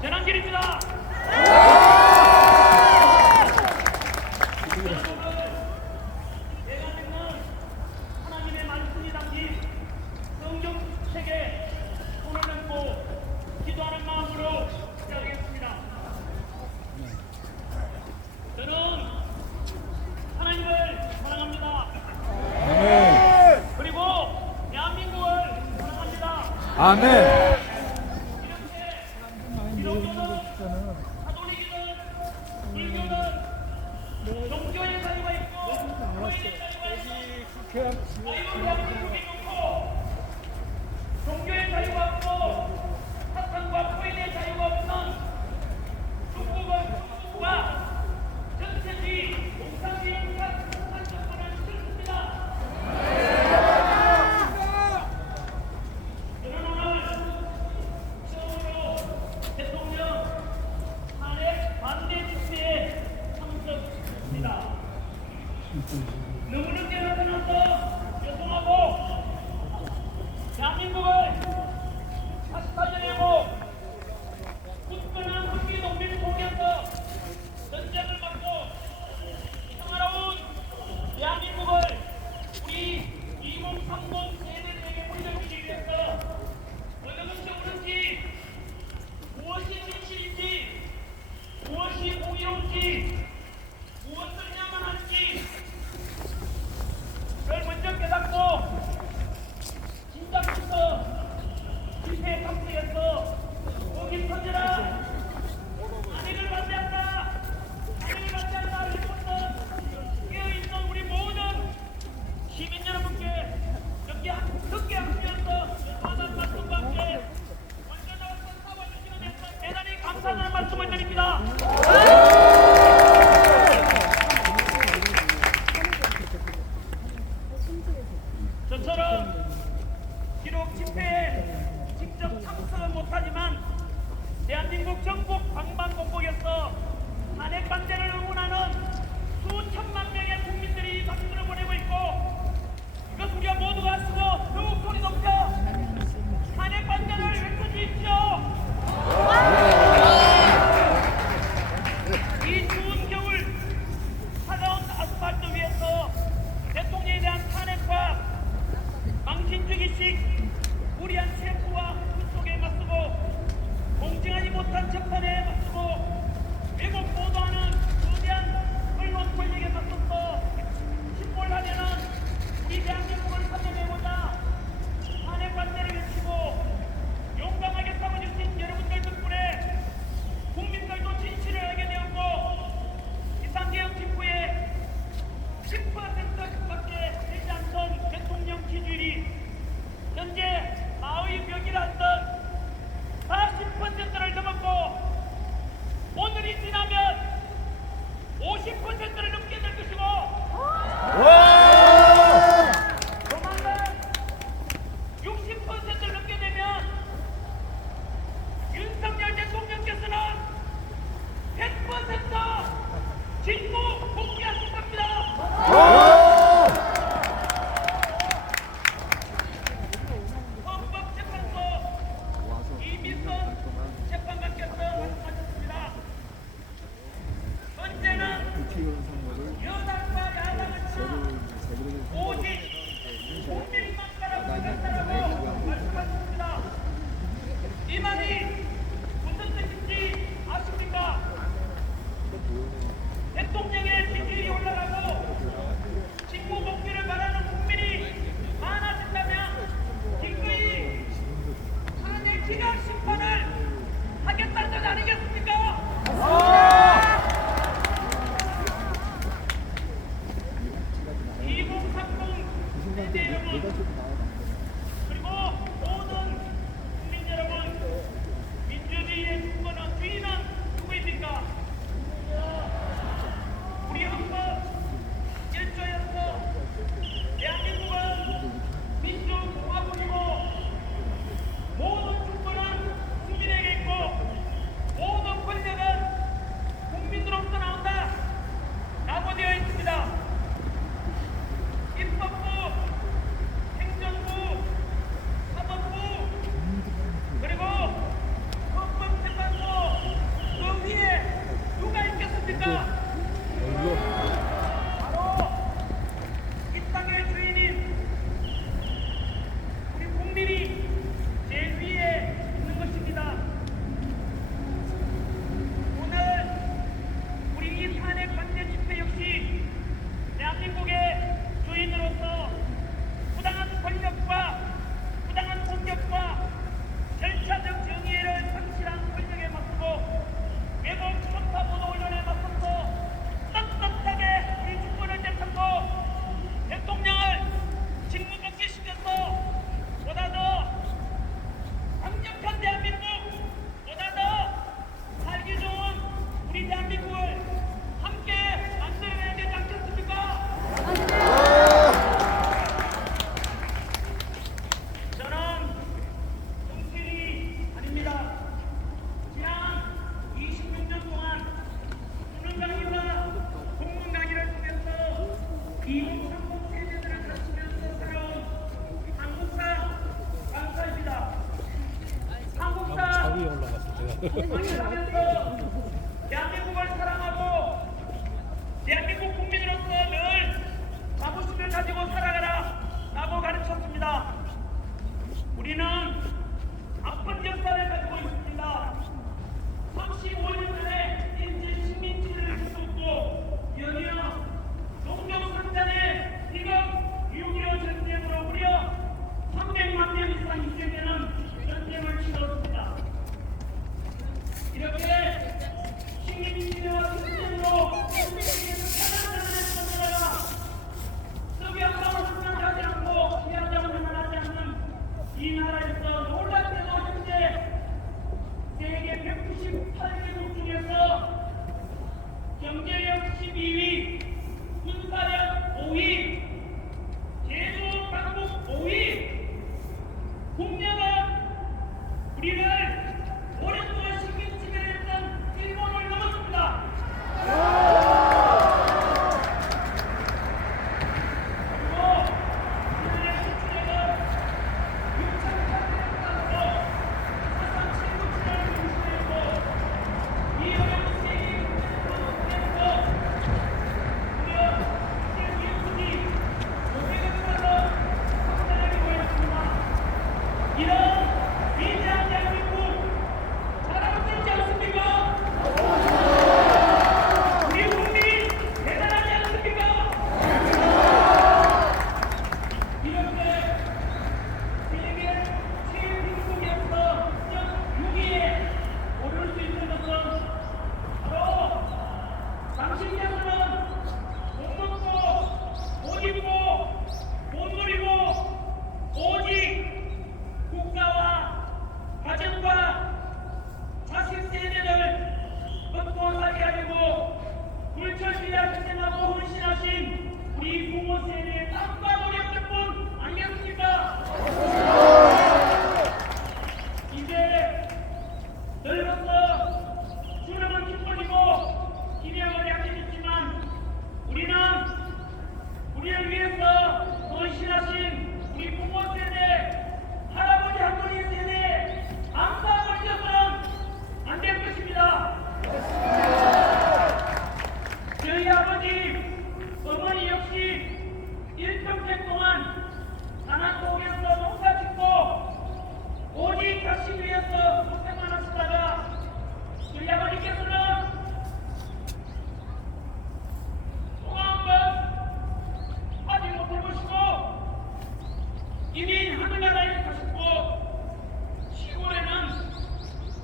전환길입니다. 내가 믿는 하나님의 말씀이 담긴 성경책에 손을 얹고 기도하는 마음으로 시작하겠습니다. 저는 하나님을 사랑합니다. 아멘. 그리고 대한민국을 사랑합니다. 아멘. 기독교는 가톨릭이든 불교는 종교의 자유가 있고 교회의 자유가 있고 자유를 대한민국에 놓고 종교의 자유가 없고 사탄과 코인의 자유가 없는 중국과 전체주의 공산주의 한정권을 싫습니다. 저는 오늘 하면서 대한민국을 사랑하고 대한민국 국민으로서 늘 자부심을 가지고 살아가라 라고 가르쳤습니다. 우리는 아픈 역사를 가지고 있습니다. 35년 전에 인제 식민지를 했었고 연이어 농경상단의 비극 6.25 전쟁으로 무려 300만 명 이상 희생되는 전쟁을 치렀습니다. 이렇게 식민지대와 전쟁으로 세계에서 살아나는 썩이 한 방울 승낙하지 않고 피한장을 하지 않는 이 나라에서 놀랍게도 현재 세계 198개국 중에서 경제력 12위, 군사력 5위, 제조 강국 5위, 국력은 우리를 오랫동안 식민지배했던 일본을 넘었습니다. 그리고 우리의 수출액은 6,800억 달러로 사상 최고치를 중심했고 이 어려운 세계 국제에서 무려 세계 기업들이 500억 달러 성장하게 보였습니다. 이런 위대한 대한민국 잘하고 있지 않습니까? 우리 국민 대단하지 않습니까? 이렇게 세계 최빈국에서 6위에 오를 수 있는 것은 바로 당신께서는 못 먹고 못 입고 못 누리고 오직 국가와 가정과 자식 세대를 먹고 살게 하려고 불철주야 희생하고 헌신하신 우리 부모 세대의 땀과 노력 덕분 아니겠습니까? 이제 늙어서 주름은 기쁨이고 기명을 약해졌지만 우리는 우리를 위해서 헌신하신 우리 부모 세대, 할아버지 할머니 세대 암사버리셔서는 안 될 것입니다. 저희 아버지, 어머니 역시 일평생 동안 가난 속에서 농사 짓고 오직 자식 위해서 고생만 하시다가 저희 아버지께서는 통화한 번 하지 못해보시고 이민 하늘나라에 가셨고 시골에는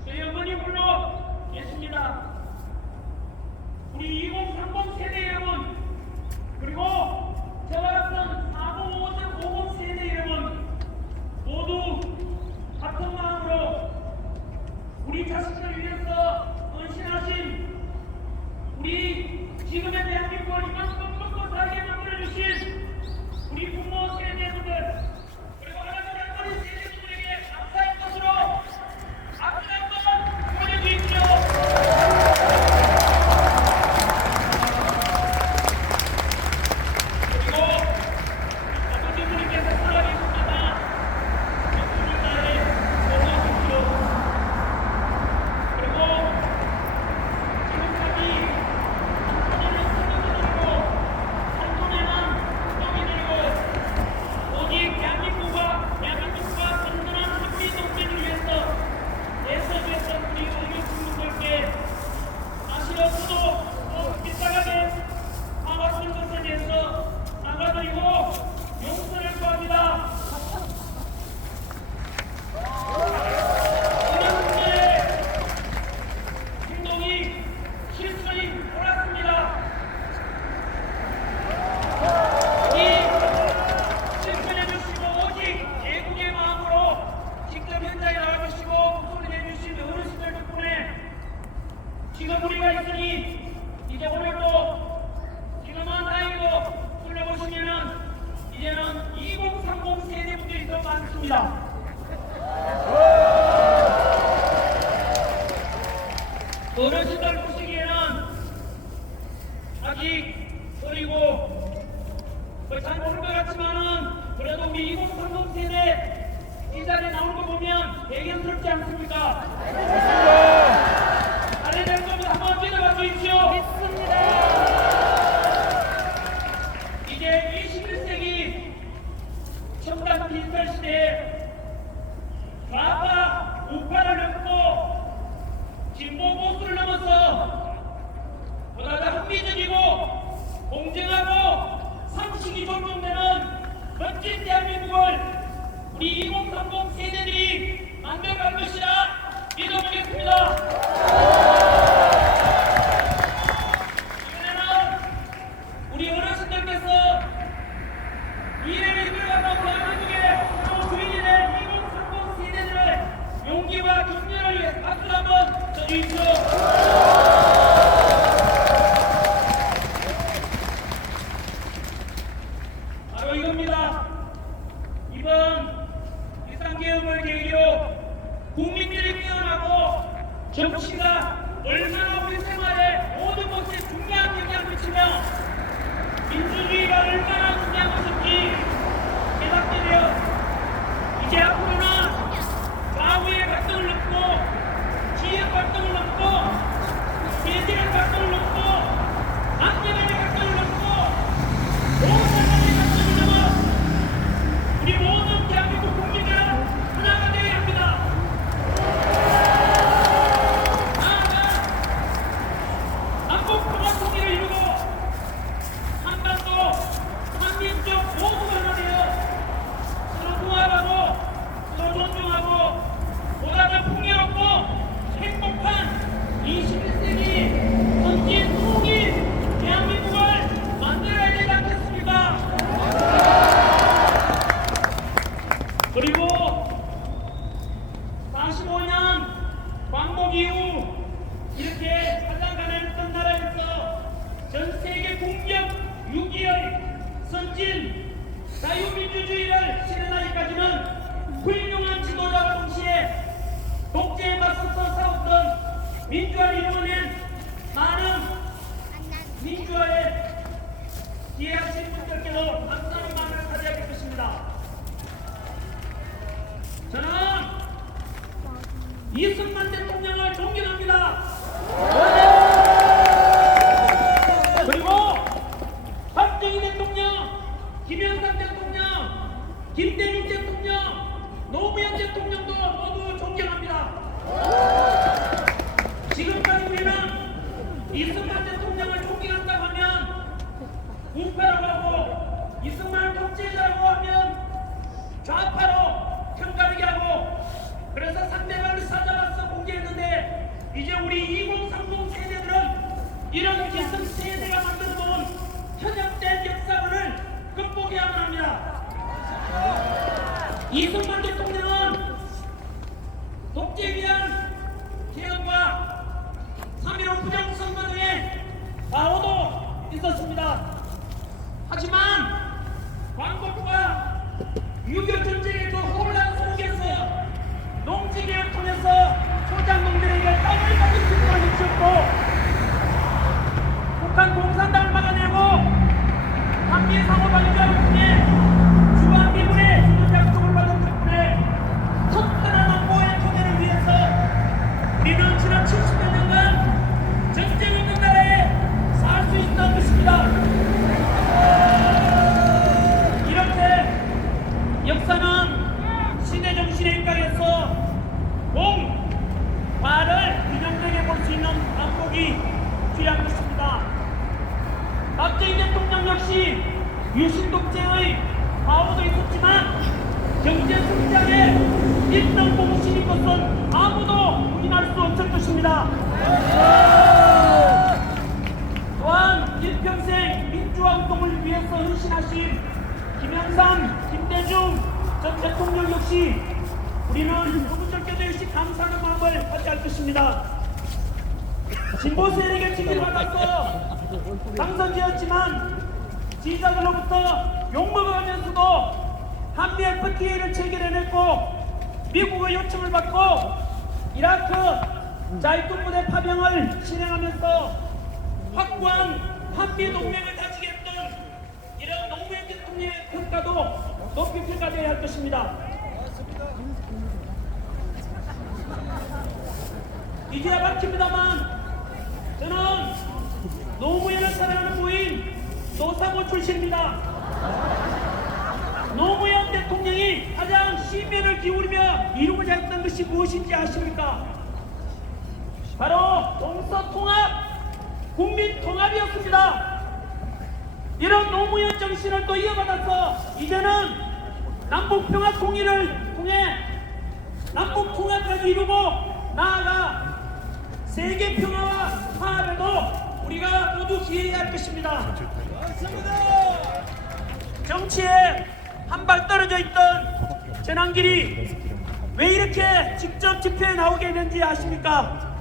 저희 어머니 홀로 계십니다. 우리 2030 세대 여러분 그리고 저와 같은 40, 50 세대 여러분 모두 같은 마음으로 우리 자식들 위해서 헌신하신 우리 지금의 대한민국을 이만큼 먹고 살게 만들어주신 우리 부모 세대분들 그리고 할아버지 할머니 세대분들에게 감사의 것으로 박수 한번 보내주십시오. 그리고 아버지분께서 살아계십니다. 예수님 나라에 건너십시오. 그리고 지금까지 한손에는 성경이 들고 한손에는 구멍이 들고 오직 대한민국과 든든한 한미 동맹을 위해서 애써주셨던 우리 의료진분들께 다시 없어도 또 빗사가게 화났던 것에 대해서 사과드리고 용서를 구합니다. 이런 분들의 행동이 실수인 옳았습니다. 이 실천해 주시고 오직 애국의 마음으로 직접 현장에 나와주시고 목소리 내주신 어르신들 덕분에 지금 우리가 있으니 이제 오늘도 지금은 다행히도 둘러보시면은 이제는 2030 세대분들이 더 많습니다. 어르신들 보시기에는 아직 어리고 잘 모를 것 같지만은 그래도 우리 2030 세대 이 자리에 나오는 거 보면 대견스럽지 않습니까? 정치가 얼마나 우리 생활에 모든 것에 중요한 영향을 미치며 민주주의가 얼마나 중요한 것인지 깨닫게 되어 이제 앞으로는 좌우의 갈등을 넘고 지역 갈등을 넘고 계층의 갈등을 넘고 남녀간의 갈등을 넘고 모든 간의 갈등을 넘어 우리 모든 대한민국 국민들은 하나가 되어야 합니다. 나아가 남북 통합 통일을 이루고 한반도 한민족 모두가 하나 되어 서로 통합하고 서로 존중하고 보다 더 풍요롭고 행복한 21세기 선진 통일 대한민국을 만들어야 되지 않겠습니까? 그리고 45년 광복 이후 이렇게 가장 가난했던 나라에서 전 세계 공격 6위의 선진 자유민주주의를 실현하기까지는 훌륭한 지도자와 동시에 독재에 맞서서 싸웠던 민주화를 이루어낸 많은 민주화에 기여하신 분들께도 감사의 마음을 가져야 할 것입니다. 저는 이승만 대통령을 존경합니다. 그리고 박정희 대통령, 김영삼 대통령, 김대중 대통령, 노무현 대통령도 모두 존경합니다. 지금까지 우리는 이승만 대통령을 존경한다고 하면 우파라고 하고 이승만을 독재자라고 하면 좌파로 평가하게 하고 그래서 상대방을 찾아가서 공개했는데 이제 우리 2030 세대들은 이런 기성세대가 만들어놓은 현역된 역사관을 극복해야만 합니다. 이승만 대통령은 독재에 대한 개헌과 3.15 부정선거에 과오도 있었습니다. 하지만 광복과 6.25 전쟁의 그 혼란 속에서 농지개혁을 통해서 소작농민에게 땅을 가진 기쁨을 미쳤고 북한 공산당을 막아내고 한미 상호방위를 통해 주한미군의 주도작전을 받은 덕분에 튼튼한 안보의 토대를 위해서 우리는 지난 70여 년간 전쟁 없는 나라에 살 수 있었던 것입니다. 이렇게 역사는 시대 정신에 입각해서 공과를 균형되게 볼 수 있는 안목이 필요한 것입니다. 박정희 대통령 역시 유신 독재의 과오도 있었지만 경제 성장의 1등 공신인 것은 아무도 부인할 수 없을 것입니다. 또한 일평생 민주화 운동을 위해서 헌신하신 김영삼, 김대중 전 대통령 역시 우리는 그분들께도 역시 감사하는 마음을 갖게 할 것입니다. 진보 세력의 지지를 받아서 당선되었지만 지지자들로부터 욕먹어가면서도 한미 FTA를 체결해냈고 미국의 요청을 받고 이라크 자위군 부대 파병을 진행하면서 확고한 한미 동맹을 다지게 했던 이런 노무현 대통령의 평가도 높이 평가되어야 할 것입니다. 이제야 밝힙니다만 저는 노무현을 사랑하는 부인 노사모 출신입니다. 노무현 대통령이 가장 심혈을 기울이며 이루고자 했던 것이 무엇인지 아십니까? 바로 동서통합, 국민통합이었습니다. 이런 노무현 정신을 또 이어받아서 이제는 남북평화 통일을 통해 남북통합까지 이루고 나아가 세계평화와 화합에도 우리가 모두 기여해야 할 것입니다. 정치에 한 발 떨어져 있던 전환길이 왜 이렇게 직접 집회에 나오게 되는지 아십니까?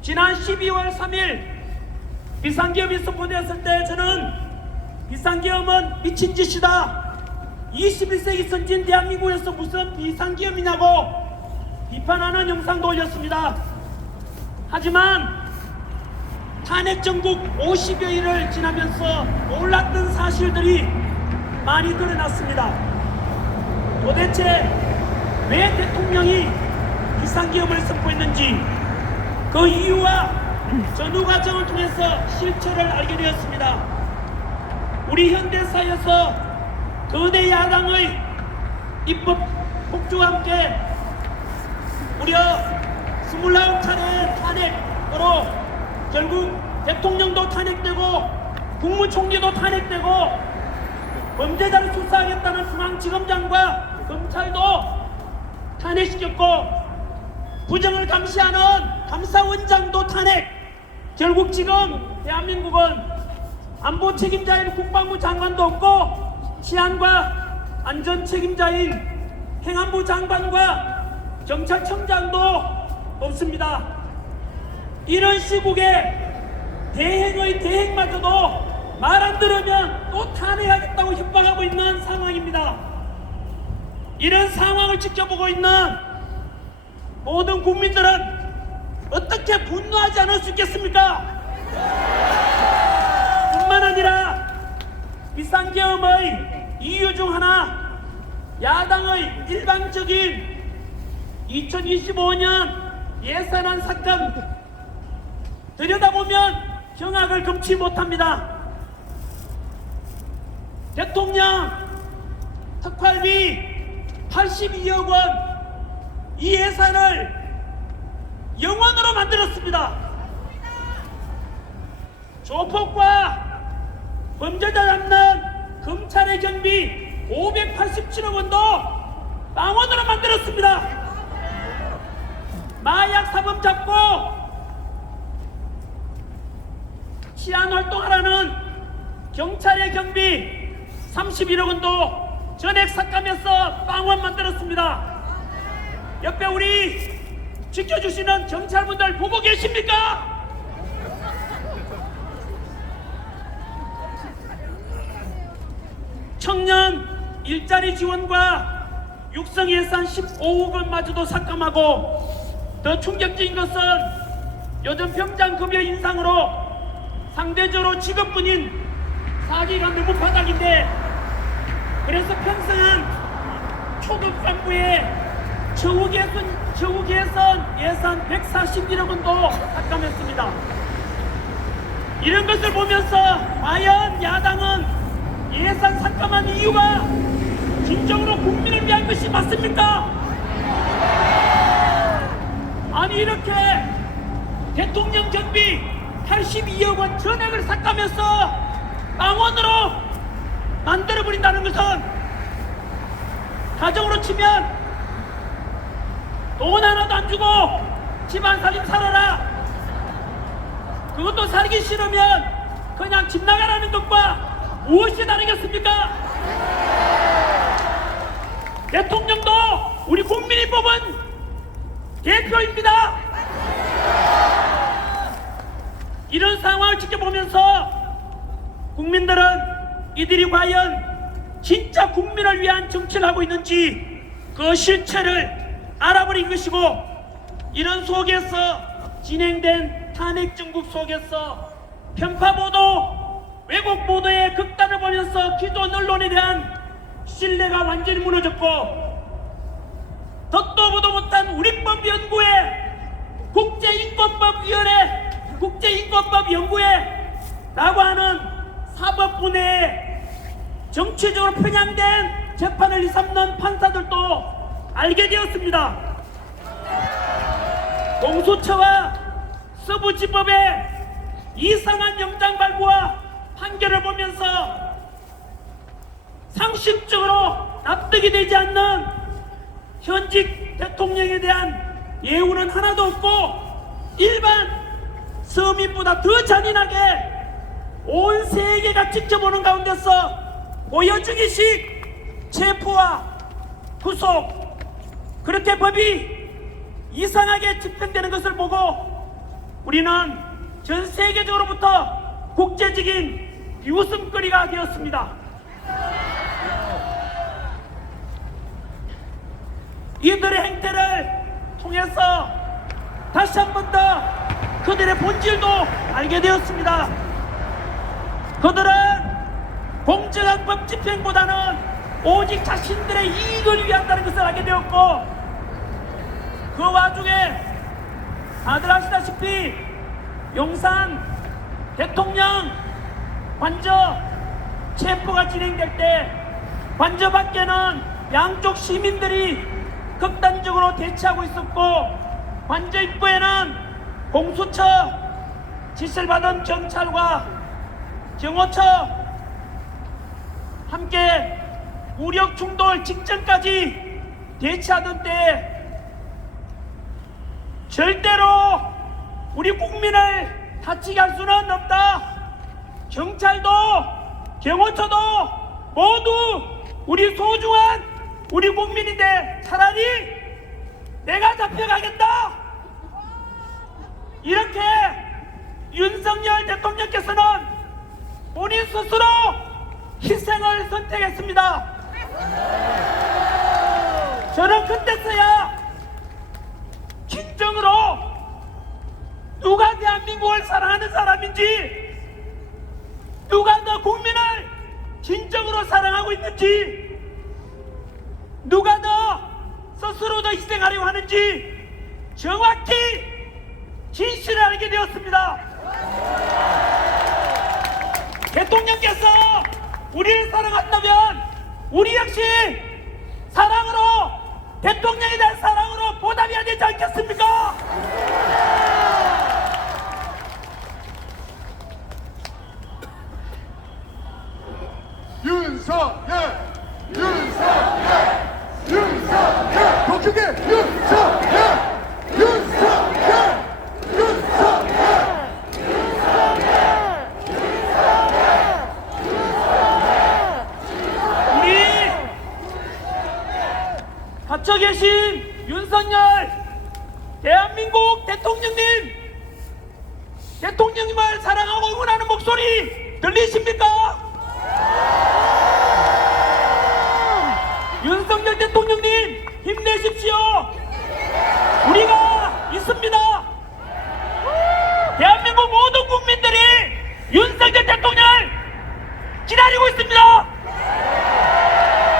지난 12월 3일 비상계엄이 선포되었을 때 저는 비상계엄은 미친 짓이다, 21세기 선진 대한민국에서 무슨 비상계엄이냐고 비판하는 영상도 올렸습니다. 하지만 탄핵 정국 50여일을 지나면서 놀랐던 사실들이 많이 드러났습니다. 도대체 왜 대통령이 비상계엄을 선포했는지 그 이유와 전후 과정을 통해서 실체를 알게 되었습니다. 우리 현대사에서 거대 야당의 입법 폭주와 함께 무려 29차례의 탄핵으로 결국 대통령도 탄핵되고 국무총리도 탄핵되고 범죄자를 수사하겠다는 중앙지검장과 검찰도 탄핵시켰고 부정을 감시하는 감사원장도 탄핵. 결국 지금 대한민국은 안보 책임자인 국방부 장관도 없고 치안과 안전 책임자인 행안부 장관과 경찰청장도 없습니다. 이런 시국에 대행의 대행마저도 말 안 들으면 또 탄핵하겠다고 협박하고 있는 상황입니다. 이런 상황을 지켜보고 있는 모든 국민들은 어떻게 분노하지 않을 수 있겠습니까? 뿐만 아니라 비상계엄의 이유 중 하나, 야당의 일방적인 2025년 예산안 삭감, 들여다보면 경악을 금치 못합니다. 대통령 특활비 82억 원, 이 예산을 영원으로 만들었습니다. 조폭과 범죄자 잡는 검찰의 경비 587억 원도 망원으로 만들었습니다. 마약 사범 잡고 치안 활동하라는 경찰의 경비 31억 원도 전액 삭감해서 빵원 만들었습니다. 옆에 우리 지켜주시는 경찰분들 보고 계십니까? 청년 일자리 지원과 육성 예산 15억 원마저도 삭감하고, 더 충격적인 것은 요즘 병장 급여 인상으로 상대적으로 직업군인 사기가 너무 바닥인데, 그래서 평생은 초급 간부에 처우 개선 예산 141억 원도 삭감했습니다. 이런 것을 보면서 과연 야당은 예산 삭감한 이유가 진정으로 국민을 위한 것이 맞습니까? 아니, 이렇게 대통령 경비 82억 원 전액을 삭감해서 망원으로 만들어버린다는 것은, 가정으로 치면 돈 하나도 안 주고 집안 살림 살아라, 그것도 살기 싫으면 그냥 집 나가라는 것과 무엇이 다르겠습니까? 대통령도 우리 국민이 뽑은 대표입니다. 이런 상황을 지켜보면서 국민들은 이들이 과연 진짜 국민을 위한 정치를 하고 있는지 그 실체를 알아버린 것이고, 이런 속에서 진행된 탄핵 정국 속에서 편파보도, 왜곡보도의 극단을 보면서 기존 언론에 대한 신뢰가 완전히 무너졌고, 덧도 보도 못한 우리법연구회, 국제인권법위원회, 국제인권법연구회 라고 하는 사법부 내에 정치적으로 편향된 재판을 일삼는 판사들도 알게 되었습니다. 공수처와 서부지법의 이상한 영장 발부와 판결을 보면서 상식적으로 납득이 되지 않는 현직 대통령에 대한 예우는 하나도 없고, 일반 서민보다 더 잔인하게 온 세계가 지켜보는 가운데서 보여주기식 체포와 구속, 그렇게 법이 이상하게 집행되는 것을 보고 우리는 전 세계적으로부터 국제적인 비웃음거리가 되었습니다. 이들의 행태를 통해서 다시 한 번 더 그들의 본질도 알게 되었습니다. 그들은 공정한 법 집행보다는 오직 자신들의 이익을 위한다는 것을 알게 되었고, 그 와중에 다들 아시다시피 용산 대통령 관저 체포가 진행될 때 관저 밖에는 양쪽 시민들이 극단적으로 대치하고 있었고, 관저 입구에는 공수처 지시를 받은 경찰과 경호처 함께武력 충돌 직전까지 대치하던 때 절대로 우리 국민을 다치게 할 수는 없다. 경찰도 경호처도 모두 우리 소중한 우리 국민인데 차라리 내가 잡혀가겠다, 이렇게 윤석열 대통령께서는 본인 스스로 희생을 선택했습니다. 저는 그때서야 진정으로 누가 대한민국을 사랑하는 사람인지, 누가 더 국민을 진정으로 사랑하고 있는지, 누가 더 스스로 더 희생하려고 하는지 정확히 진실을 알게 되었습니다. 대통령께서 우리를 사랑한다면 우리 역시 사랑으로, 대통령에 대한 사랑으로 보답해야 되지 않겠습니까? 윤석열! 윤석열! 윤석열! 더 크게! 윤석열! 윤석열! 윤석열! 우리 갇혀 계신 윤석열 대한민국 대통령님을 사랑하고 응원하는 목소리 들리십니까? 윤석열 대통령님 힘내십시오. 우리가 있습니다. 대한민국 모든 국민들이 윤석열 대통령을 기다리고 있습니다.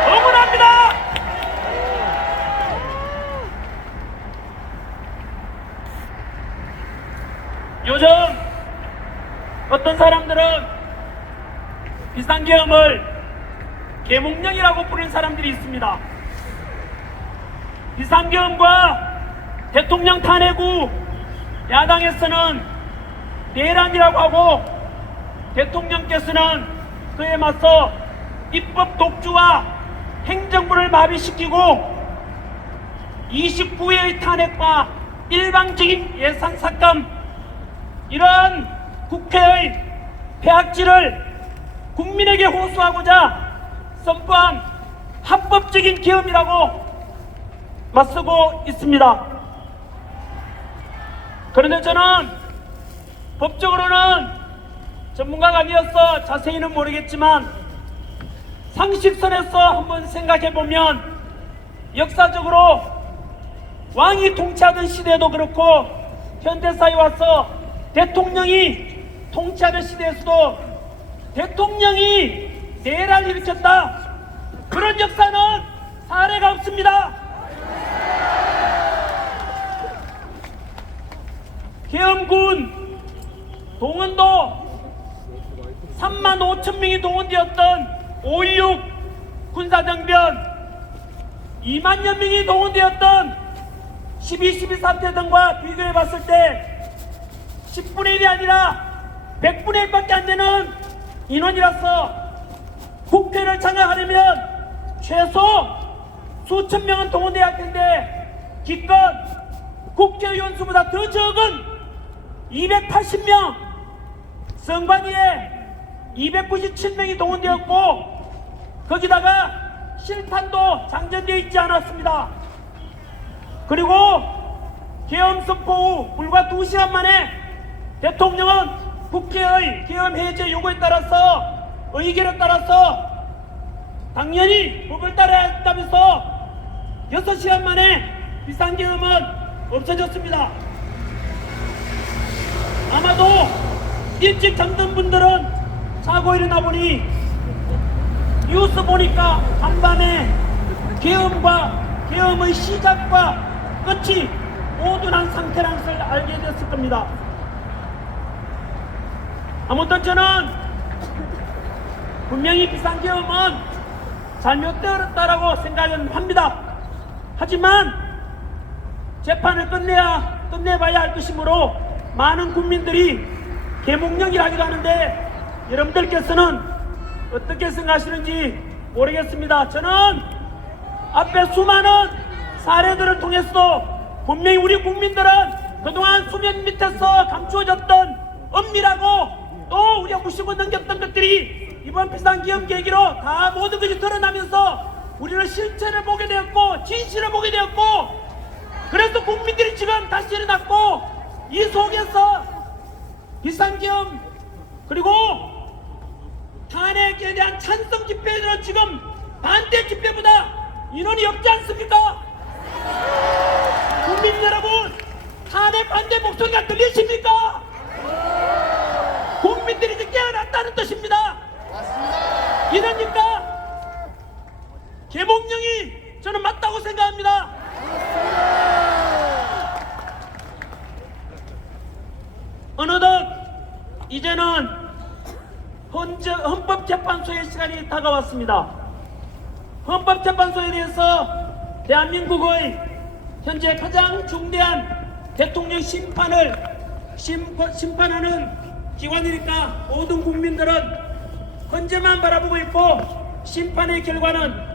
응원합니다. 요즘 어떤 사람들은 비상계엄을 계몽령이라고 부르는 사람들이 있습니다. 비상계엄과 대통령 탄핵 후 야당에서는 내란이라고 하고, 대통령께서는 그에 맞서 입법 독주와 행정부를 마비시키고 29회의 탄핵과 일방적인 예산 삭감, 이러한 국회의 폐악질을 국민에게 호소하고자 선포한 합법적인 계엄이라고 맞서고 있습니다. 그런데 저는 법적으로는 전문가가 아니어서 자세히는 모르겠지만 상식선에서 한번 생각해보면 역사적으로 왕이 통치하던 시대도 그렇고 현대사에 와서 대통령이 통치하는 시대에서도 대통령이 내란을 일으켰다, 그런 역사는 사례가 없습니다. 계엄군 동원도 35,000명이 동원되었던 5.16 군사정변, 2만여 명이 동원되었던 12.12 사태 등과 비교해봤을 때 10분의 1이 아니라 100분의 1밖에 안 되는 인원이라서 국회를 장악하려면 최소 수천 명은 동원돼야 할 텐데 기껏 국회의원 수보다 더 적은 280명, 선관위에 297명이 동원되었고 거기다가 실탄도 장전되어 있지 않았습니다. 그리고 계엄 선포 후 불과 2시간 만에 대통령은 국회의 계엄 해제 요구에 따라서, 의결에 따라서 당연히 법을 따라야 한다면서 6시간 만에 비상계엄은 없어졌습니다. 아마도 일찍 잠든 분들은 자고 일어나 보니 뉴스 보니까 간밤에 계엄의 시작과 끝이 모두 난 상태라는 것을 알게 됐을 겁니다. 아무튼 저는 분명히 비상계엄은 잘못되었다라고 생각은 합니다. 하지만 재판을 끝내봐야 할 것이므로 많은 국민들이 계몽령이라 하기도 하는데 여러분들께서는 어떻게 생각하시는지 모르겠습니다. 저는 앞에 수많은 사례들을 통해서도 분명히 우리 국민들은 그동안 수면 밑에서 감추어졌던 엄밀하고 또 우리가 무시고 넘겼던 것들이 이번 비상기업 계기로 다 모든 것이 드러나면서 우리는 실체를 보게 되었고 진실을 보게 되었고 그래서 국민들이 지금 다시 일어났고 이 속에서 비상기업 그리고 탄핵에 대한 찬성 집회들은 지금 반대 집회보다 인원이 없지 않습니까? 국민 여러분, 탄핵 반대 목소리가 들리십니까? 국민들이 이제 깨어났다는 뜻입니다. 이러니까 계몽령이 저는 맞다고 생각합니다. 어느덧 이제는 헌법재판소의 시간이 다가왔습니다. 헌법재판소에 대해서 대한민국의 현재 가장 중대한 대통령 심판하는 기관이니까 모든 국민들은 헌재만 바라보고 있고 심판의 결과는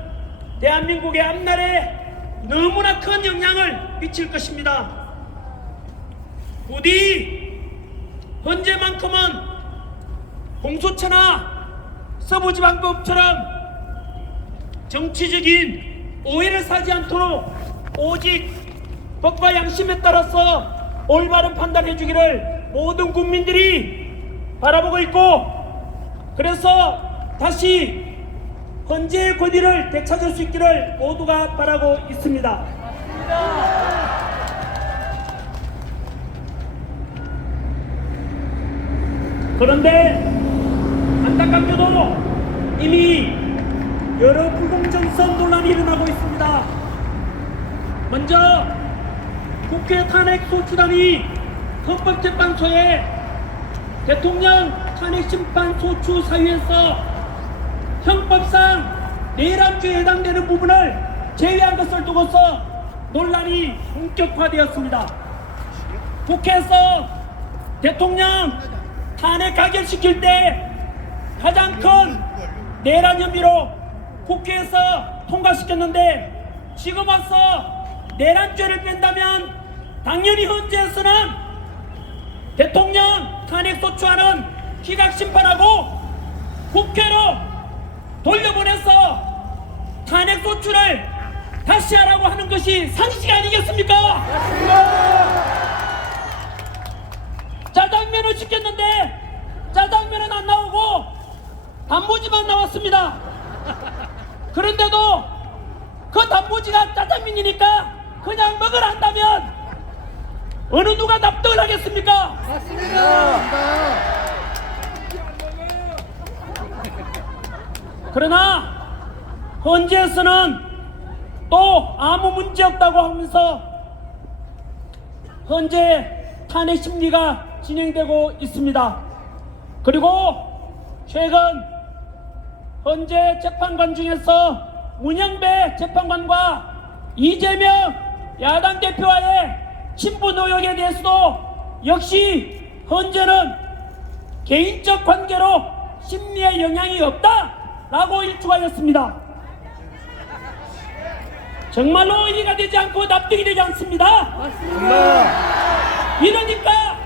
대한민국의 앞날에 너무나 큰 영향을 미칠 것입니다. 부디 헌재만큼은 공수처나 서부지방법처럼 정치적인 오해를 사지 않도록 오직 법과 양심에 따라서 올바른 판단해 주기를 모든 국민들이 바라보고 있고 그래서 다시 헌재의 권위를 되찾을 수 있기를 모두가 바라고 있습니다. 그런데 안타깝게도 이미 여러 불공정성 논란이 일어나고 있습니다. 먼저 국회 탄핵소추단이 헌법재판소에 대통령 탄핵심판소추 사유에서 형법상 내란죄에 해당되는 부분을 제외한 것을 두고서 논란이 본격화되었습니다. 국회에서 대통령 탄핵 가결시킬 때 가장 큰 내란 혐의로 국회에서 통과시켰는데 지금 와서 내란죄를 뺀다면 당연히 헌재에서는 대통령 탄핵소추안은 기각심판하고 국회로 돌려보내서 탄핵소추를 다시 하라고 하는 것이 상식 아니겠습니까? 짜장면을 시켰는데 짜장면은 안 나오고 단무지만 나왔습니다. 그런데도 그 단무지가 짜장면이니까 그냥 먹으라 한다면 어느 누가 납득을 하겠습니까? 맞습니다. 그러나 헌재에서는 또 아무 문제 없다고 하면서 헌재 탄핵 심리가 진행되고 있습니다. 그리고 최근 헌재 재판관 중에서 문영배 재판관과 이재명 야당 대표와의 친분 의혹에 대해서도 역시 헌재는 개인적 관계로 심리에 영향이 없다라고 일축하였습니다. 정말로 이해가 되지 않고 납득이 되지 않습니다. 맞습니다. 이러니까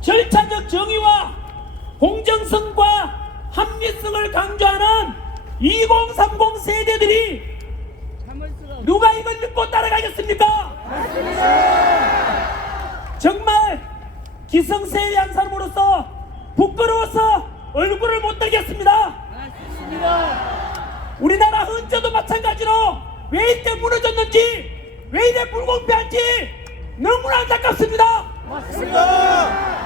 절차적 정의와 공정성과 합리성을 강조하는 2030 세대들이 누가 이걸 믿고 따라가겠습니까? 정말 기성세대한 사람으로서 부끄러워서 얼굴을 못 들겠습니다. 우리나라 헌재도 마찬가지로 왜 이렇게 무너졌는지, 왜 이래 불공평한지 너무나 안타깝습니다. 맞습니다.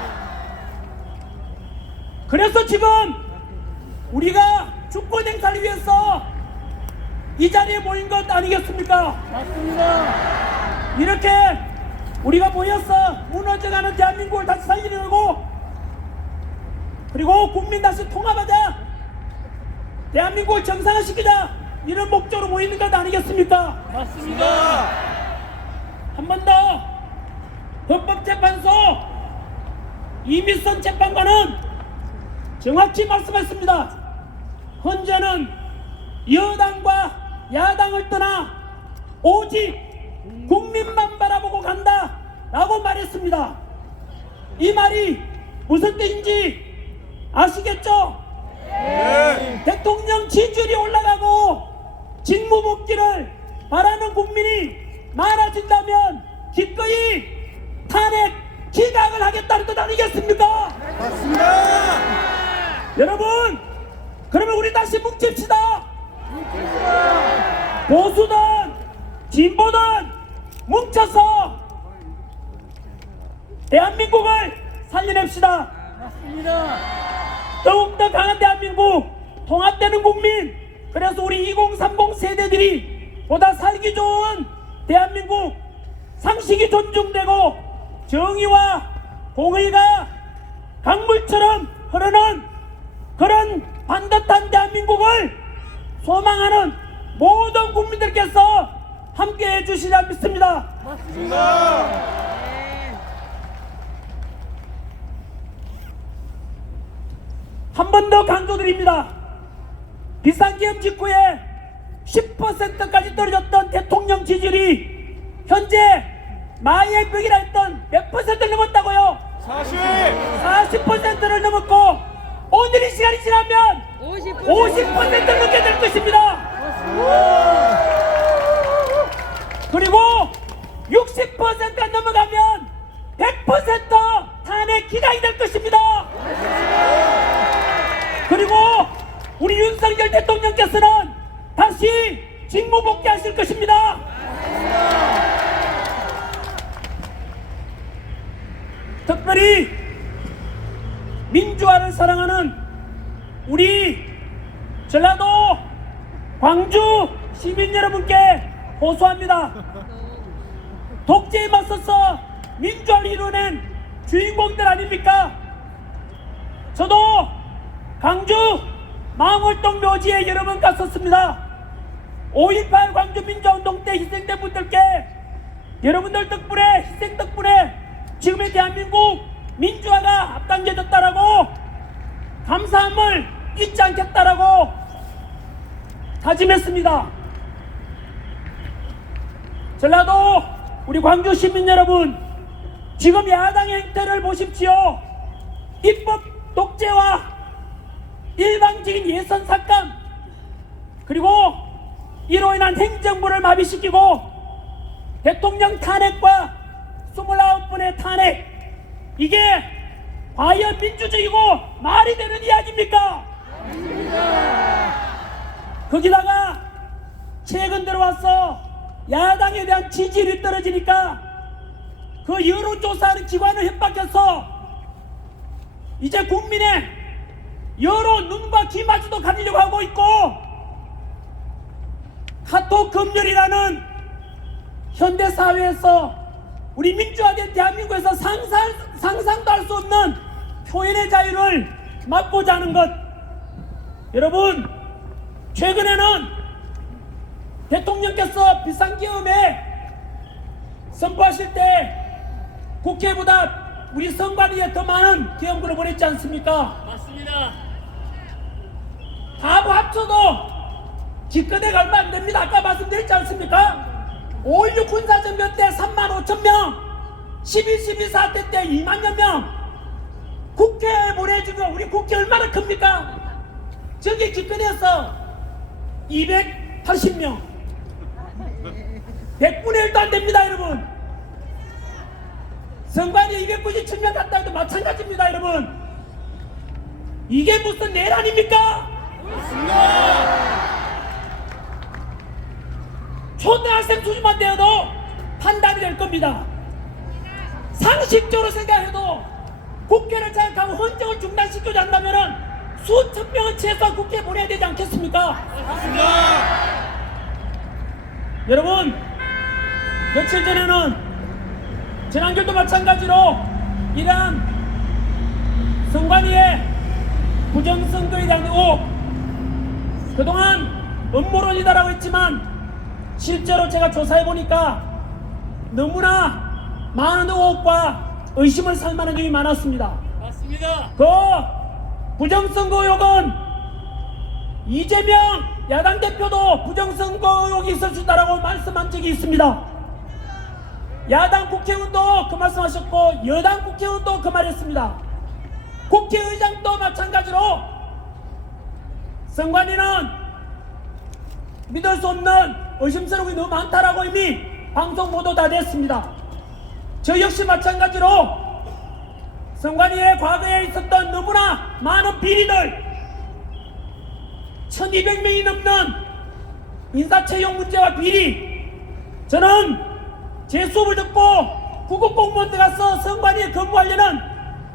그래서 지금 우리가 주권 행사를 위해서 이 자리에 모인 것 아니겠습니까? 맞습니다. 이렇게 우리가 모여서 무너져가는 대한민국을 다시 살리려고, 그리고 국민 다시 통합하자, 대한민국을 정상화시키자, 이런 목적으로 모이는 것 아니겠습니까? 맞습니다. 한 번 더 헌법재판소 이미선 재판관은 정확히 말씀했습니다. 현재는 여당과 야당을 떠나 오직 국민만 바라보고 간다 라고 말했습니다. 이 말이 무슨 뜻인지 아시겠죠? 네. 대통령 지지율이 올라가고 직무복귀를 바라는 국민이 많아진다면 기꺼이 탄핵 기각을 하겠다는 뜻 아니겠습니까? 맞습니다. 여러분, 그러면 우리 다시 뭉칩시다. 보수든 진보든 뭉쳐서 대한민국을 살려냅시다. 맞습니다. 더욱더 강한 대한민국, 통합되는 국민, 그래서 우리 2030 세대들이 보다 살기 좋은 대한민국, 상식이 존중되고 정의와 공의가 강물처럼 흐르는 그런 반듯한 대한민국을 소망하는 모든 국민들께서 함께 해주시리라 믿습니다. 맞습니다. 한 번 더 강조드립니다. 비상계엄 직후에 10%까지 떨어졌던 대통령 지지율이 현재 마의 벽이라 했던 몇 퍼센트를 넘었다고요? 40%를 넘었고, 오늘 이 시간이 지나면 50%를 넘게 될 것입니다. 그리고 60%가 넘어가면 100% 탄핵 기각이 될 것입니다. 그리고 우리 윤석열 대통령께서는 다시 직무복귀하실 것입니다. 특별히 민주화를 사랑하는 우리 전라도 광주 시민 여러분께 호소합니다. 독재에 맞서서 민주화를 이뤄낸 주인공들 아닙니까? 저도 광주 망월동 묘지에 여러 번 갔었습니다. 5.18 광주 민주화운동 때 희생된 분들께 여러분들 덕분에, 희생 덕분에 지금의 대한민국 민주화가 앞당겨졌다라고 감사함을 잊지 않겠다라고 다짐했습니다. 전라도 우리 광주 시민 여러분, 지금 야당의 행태를 보십시오. 입법 독재와 일방적인 예선 삭감, 그리고 이로 인한 행정부를 마비시키고 대통령 탄핵과 29분의 탄핵, 이게 과연 민주적이고 말이 되는 이야기입니까? 거기다가 최근 들어와서 야당에 대한 지지율이 떨어지니까 그 여론조사하는 기관을 협박해서 이제 국민의 여론 눈과 귀마저도 가리려고 하고 있고, 카톡 검열이라는 현대사회에서 우리 민주화된 대한민국에서 상상도 할 수 없는 표현의 자유를 맛보자 하는 것. 여러분, 최근에는 대통령께서 비상계엄에 선포하실 때 국회보다 우리 선관위에 더 많은 계엄군을 보냈지 않습니까? 맞습니다. 다 합쳐도 집권대가 얼마 안 됩니다. 아까 말씀드렸지 않습니까? 5.16 군사정변 때 35,000명, 12.12 사태 때 2만여 명, 국회에 보내준 거, 우리 국회 얼마나 큽니까? 저기 집권에서 280명, 100분의 1도 안 됩니다, 여러분. 선관위 297명 갔다 해도 마찬가지입니다, 여러분. 이게 무슨 일 아닙니까? 초등학생 수준만 되어도 판단이 될 겁니다. 상식적으로 생각해도 국회를 잘 시작하고 헌정을 중단시키자 한다면은 수천 명은 최소한 국회에 보내야 되지 않겠습니까? 여러분, 며칠 전에는 지난주도 마찬가지로 이러한 선관위의 부정선거에 대한 의혹, 그동안 음모론이다라고 했지만 실제로 제가 조사해보니까 너무나 많은 의혹과 의심을 살 만한 점이 많았습니다. 맞습니다. 그 부정선거 의혹은 이재명 야당 대표도 부정선거 의혹이 있을 수 있다라고 말씀한 적이 있습니다. 야당 국회의원도 그 말씀하셨고 여당 국회의원도 그 말했습니다. 국회의장도 마찬가지로 선관위는 믿을 수 없는 의심스러운 게 너무 많다라고 이미 방송 보도 다 됐습니다. 저 역시 마찬가지로 선관위의 과거에 있었던 너무나 많은 비리들, 1200명이 넘는 인사채용 문제와 비리, 저는 제 수업을 듣고 구급 공무원들 가서 선관위에 근무하려는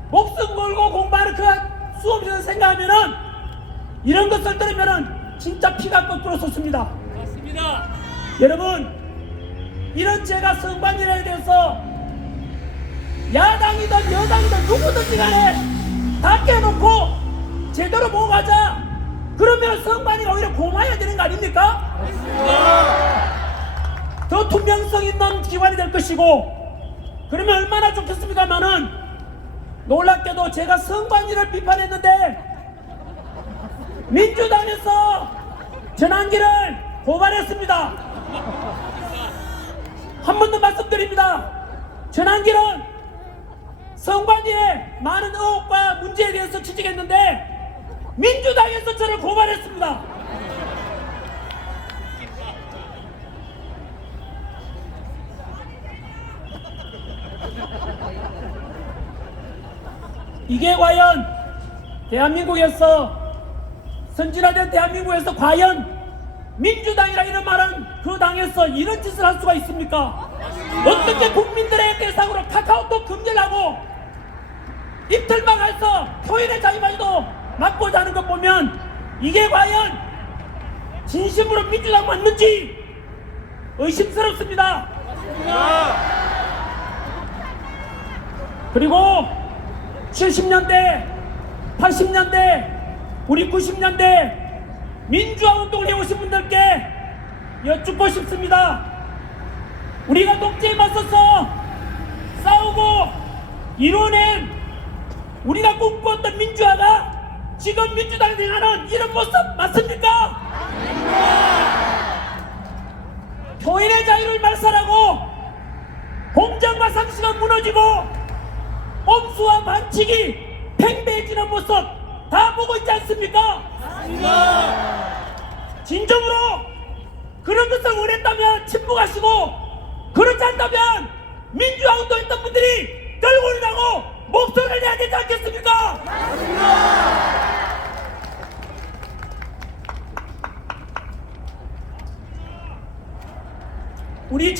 목숨 걸고 공부하는 그 수업을 생각하면은 이런 것을 들으면은 진짜 피가 거꾸로 솟습니다. 맞습니다. 여러분, 이런 제가 선관위에 대해서 야당이든 여당이든 누구든지 간에 다 깨놓고 제대로 보고 가자. 그러면 선관위가 오히려 고마워야 되는 거 아닙니까? 더 투명성 있는 기관이 될 것이고, 그러면 얼마나 좋겠습니까마는 놀랍게도 제가 선관위를 비판했는데 민주당에서 전환기를 고발했습니다. 한 번 더 말씀드립니다. 전환기는 선관위의 많은 의혹과 문제에 대해서 지적했는데 민주당에서 저를 고발했습니다. 이게 과연 대한민국에서, 선진화된 대한민국에서 과연 민주당이라 이런 말은 그 당에서 이런 짓을 할 수가 있습니까? 어떻게 국민들의 대상으로 카카오톡 금지를 하고 이틀만 해서 표현의 자유마저도 막고자 하는 것 보면 이게 과연 진심으로 민주당 맞는지 의심스럽습니다. 그리고 70년대, 80년대, 우리 90년대 민주화 운동을 해오신 분들께 여쭙고 싶습니다. 우리가 독재에 맞서서 싸우고 이뤄낸 우리가 꿈꾸었던 민주화가 지금 민주당이 행하는 이런 모습 맞습니까? 표현의 자유를 말살하고 공정과 상식은 무너지고 엄수와 반칙이 팽배해지는 모습 다 보고 있지 않습니까? 진정으로 그런 것을 원했다면 침묵하시고, 그렇지 않다면 민주화 운동했던 분들이 끌고 오라고 목소리를 내야 되지 않겠습니까? 우리